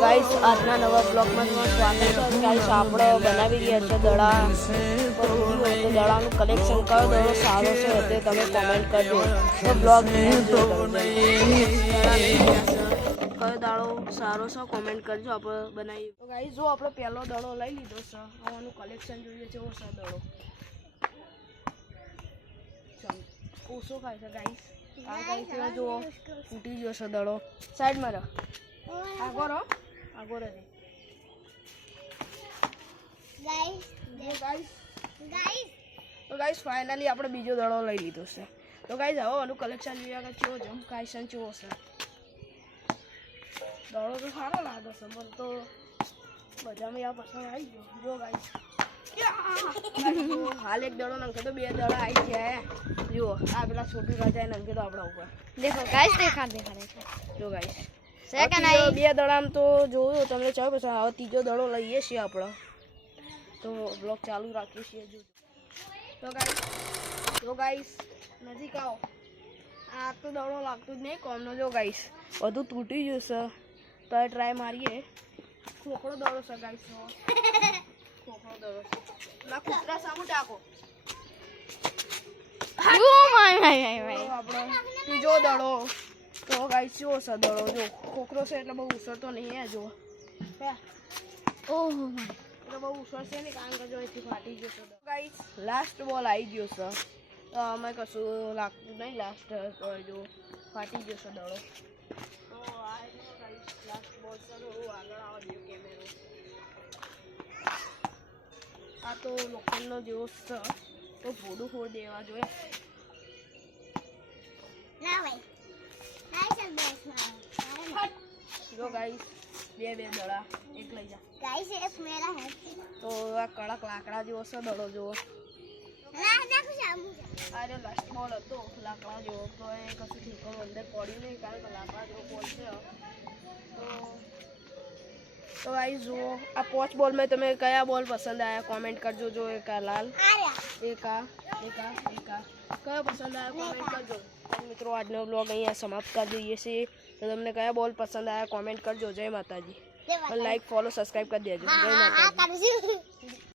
Guys આજના નવા બ્લોગમાં તમારું સ્વાગત છે. ગાઈસ આપણે બનાવી ગયા છે દડા. તો દડાનું કલેક્શન કયો દડો સારો છે તે તમે કોમેન્ટ કરજો. તો બ્લોગ કયો દાડો સારો છે કોમેન્ટ કરજો, આપણે બનાવીએ. તો ગાઈસ જો આપણે પહેલો દડો લઈ લીધો છે. આનું કલેક્શન જોઈએ છે. ઓછો દડો ઓછો ખાય છે ગાઈસ. આ ગાઈસ જુઓ તૂટી ગયો છે દડો. સાઈડમાં રહો, આગળ રે તો ગાઈસ ફાઇનલી આપણે બીજો દડો લઈ લીધો છે. તો ગાઈસ હવે આનું કલેક્શન જોયા કે કેવો જમ કાઈશન કેવો છે. દડો તો સારો લાગે છે, મને તો બધામાં આ પસંદ આવી ગયો. જો ગાઈસ હાલ એક દડો નંખે તો બે દડા આવી ગયા. જુઓ આ પેલા છોટું રાજા નંખે તો આપણા ઉપર देखो गाइस देखाड़े જો ગાઈસ સેકન્ડ બે દડામ તો જોયું તમને ચાલો. પછી હવે ત્રીજો દડો લઈએ છીએ આપણે, તો બ્લોગ ચાલુ રાખીએ છીએ. જો ગાઈસ નજીક આવો. આ તો દડો લાગતું જ નહીં કોમનો. જો ગાઈસ બધું તૂટી જશે તો ટ્રાય મારીએ. ખોખરો દડો છે ગાઈસ, ખોખરો દડો ના કૂતરા સામું ટાકો. આપણો ત્રીજો દડો તો ગાઈસ જો છે દડો. જો ખોખરો છે એટલે બહુ ઉછળતો નહીં. જો ओह એટલે બહુ ઉછળશે નહીં, કારણ કે જો અહીંથી ફાટી જશે. ગાઈસ લાસ્ટ બોલ આવી ગયો છે. તો અમે કશું લાગતું નહીં. લાસ્ટ તો જો ફાટી જશે દડો. તો આ ગાઈસ લાસ્ટ બોલ છે. થોડું આગળ આવવા દો કેમેરો. આ તો લોખંડનો જેવો છે, તો ભોડું ફોડ દેવા જોઈએ. જો ગાઈસ બે દડા એક લઈ જા. તો આ કડક લાકડા જેવો છે દડો. જુઓ અરે લાસ્ટ બોલ હતો લાકડા જેવો, તો એ કશું ઠીકનું અંદર પડ્યું નહીં, કારણ કે લાકડા જેવો બોલ છે. તો ગાઈસ જુઓ આ 5 બોલ મેં તમે કયા બોલ પસંદ આવ્યા કોમેન્ટ કરજો. જો એક આ લાલ, એક આ કયો પસંદ આવ્યા કોમેન્ટ કરજો. મિત્રો આજનો બ્લોગ અહીંયા સમાપ્ત કરી દઈએ છીએ. તો તમને કયા બોલ પસંદ આવ્યા કોમેન્ટ કરજો. જય માતાજી. લાઈક ફોલો સબસ્ક્રાઈબ કરી દેજો. જય માતાજી.